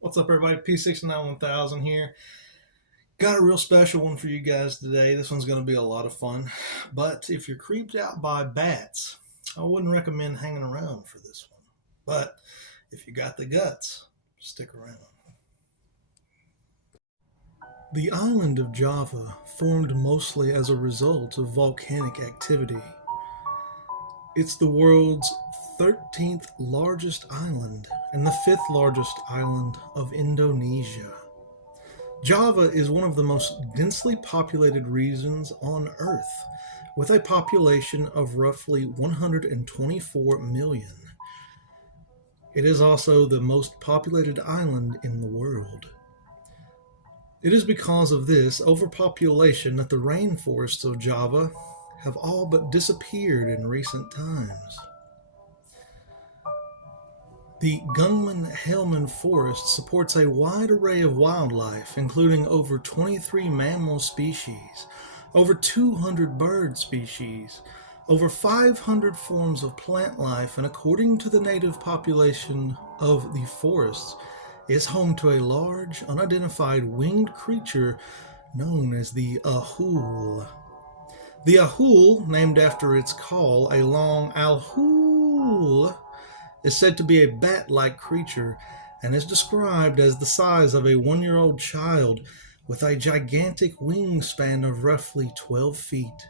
What's up, everybody? P691000 here. Got a real special one for you guys today. This one's going to be a lot of fun. But if you're creeped out by bats, I wouldn't recommend hanging around for this one. But if you got the guts, stick around. The island of Java formed mostly as a result of volcanic activity. It's the world's 13th largest island and the 5th largest island of Indonesia. Java is one of the most densely populated regions on Earth, with a population of roughly 124 million. It is also the most populated island in the world. It is because of this overpopulation that the rainforests of Java have all but disappeared in recent times. The Gunman-Hellman Forest supports a wide array of wildlife, including over 23 mammal species, over 200 bird species, over 500 forms of plant life, and according to the native population of the forests, is home to a large, unidentified winged creature known as the Ahool. The Ahool, named after its call, a long Ahool, is said to be a bat-like creature and is described as the size of a one-year-old child with a gigantic wingspan of roughly 12 feet.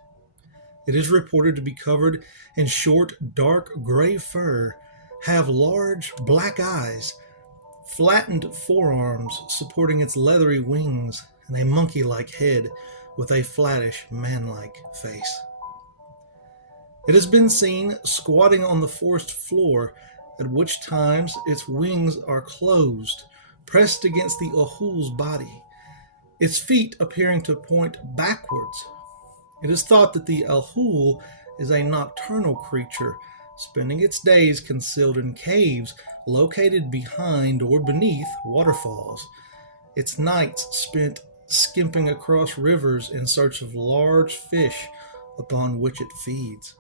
It is reported to be covered in short, dark gray fur, have large black eyes, flattened forearms supporting its leathery wings, and a monkey-like head with a flattish, man-like face. It has been seen squatting on the forest floor, at which times its wings are closed, pressed against the Ahool's body, its feet appearing to point backwards. It is thought that the Ahool is a nocturnal creature, spending its days concealed in caves located behind or beneath waterfalls, its nights spent skipping across rivers in search of large fish upon which it feeds.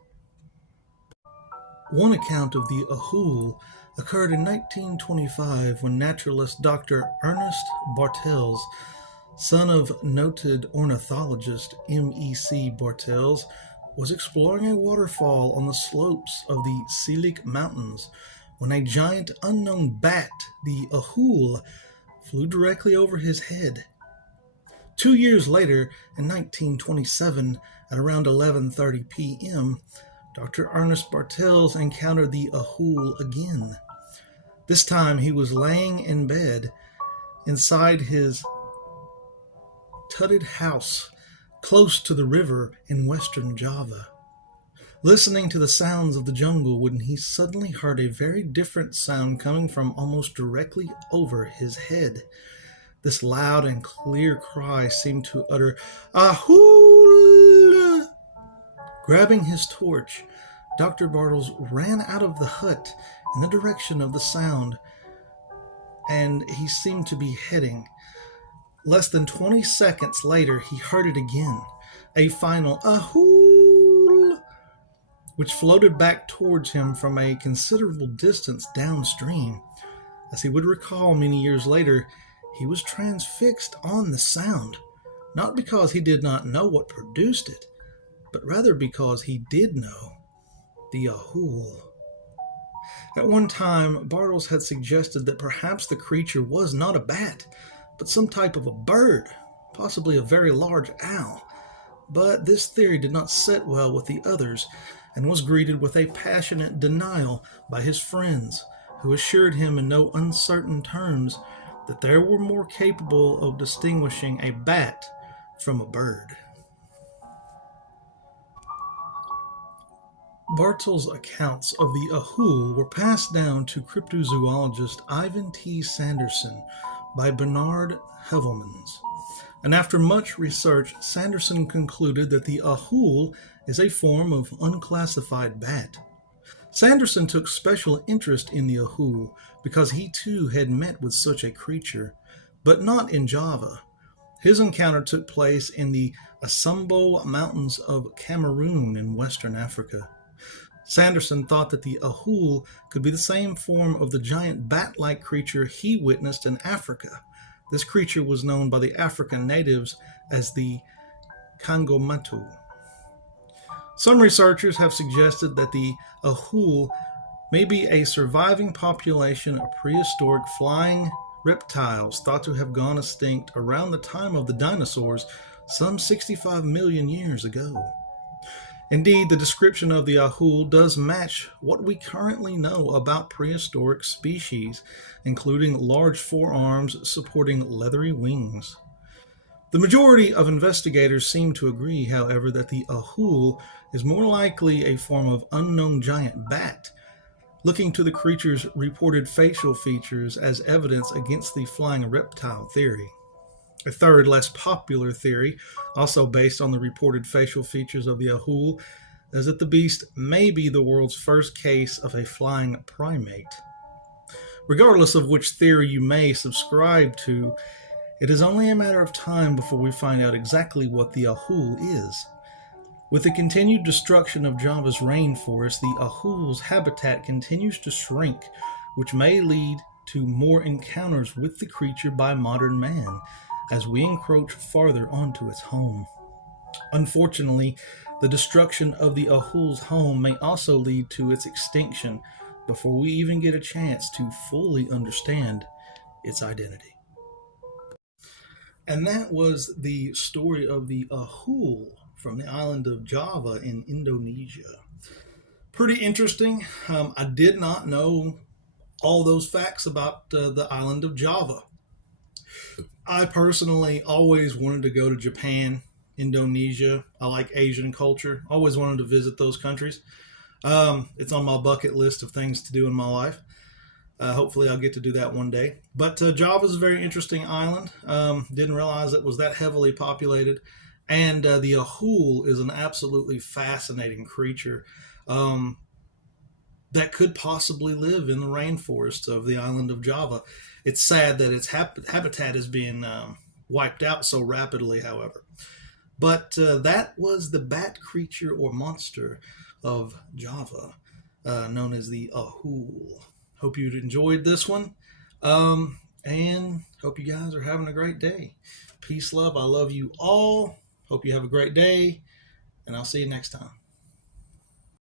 One account of the Ahool occurred in 1925 when naturalist Dr. Ernest Bartels, son of noted ornithologist M.E.C. Bartels, was exploring a waterfall on the slopes of the Silik Mountains when a giant unknown bat, the Ahool, flew directly over his head. 2 years later, in 1927, at around 11:30 p.m., Dr. Ernest Bartels encountered the Ahool again. This time he was laying in bed inside his tutted house close to the river in western Java, listening to the sounds of the jungle when he suddenly heard a very different sound coming from almost directly over his head. This loud and clear cry seemed to utter, "Ahool!" Grabbing his torch, Dr. Bartels ran out of the hut in the direction of the sound, and he seemed to be heading. Less than 20 seconds later, he heard it again, a final "Ahool!" which floated back towards him from a considerable distance downstream. As he would recall many years later, he was transfixed on the sound, not because he did not know what produced it, but rather because he did know: the Ahool. At one time, Bartels had suggested that perhaps the creature was not a bat, but some type of a bird, possibly a very large owl. But this theory did not sit well with the others, and was greeted with a passionate denial by his friends, who assured him in no uncertain terms that they were more capable of distinguishing a bat from a bird. Bartels' accounts of the Ahool were passed down to cryptozoologist Ivan T. Sanderson by Bernard Heuvelmans, and after much research, Sanderson concluded that the Ahool is a form of unclassified bat. Sanderson took special interest in the Ahool because he too had met with such a creature, but not in Java. His encounter took place in the Asumbo Mountains of Cameroon in Western Africa. Sanderson thought that the Ahool could be the same form of the giant bat like creature he witnessed in Africa. This creature was known by the African natives as the Kangomatu. Some researchers have suggested that the Ahool may be a surviving population of prehistoric flying reptiles thought to have gone extinct around the time of the dinosaurs some 65 million years ago. Indeed, the description of the Ahool does match what we currently know about prehistoric species, including large forearms supporting leathery wings. The majority of investigators seem to agree, however, that the Ahool is more likely a form of unknown giant bat, looking to the creature's reported facial features as evidence against the flying reptile theory. A third, less popular theory, also based on the reported facial features of the Ahool, is that the beast may be the world's first case of a flying primate. Regardless of which theory you may subscribe to, it is only a matter of time before we find out exactly what the Ahool is. With the continued destruction of Java's rainforest, the Ahool's habitat continues to shrink, which may lead to more encounters with the creature by modern man as we encroach farther onto its home. Unfortunately, the destruction of the Ahool's home may also lead to its extinction before we even get a chance to fully understand its identity. And that was the story of the Ahool from the island of Java in Indonesia. Pretty interesting. I did not know all those facts about the island of Java. I personally always wanted to go to Japan, Indonesia. I like Asian culture. Always wanted to visit those countries. It's on my bucket list of things to do in my life. Hopefully, I'll get to do that one day. But Java is a very interesting island. Didn't realize it was that heavily populated. And the Ahool is an absolutely fascinating creature that could possibly live in the rainforests of the island of Java. It's sad that its habitat is being wiped out so rapidly, however. But that was the bat creature or monster of Java, known as the Ahool. Hope you enjoyed this one, and hope you guys are having a great day. Peace, love. I love you all. Hope you have a great day, and I'll see you next time.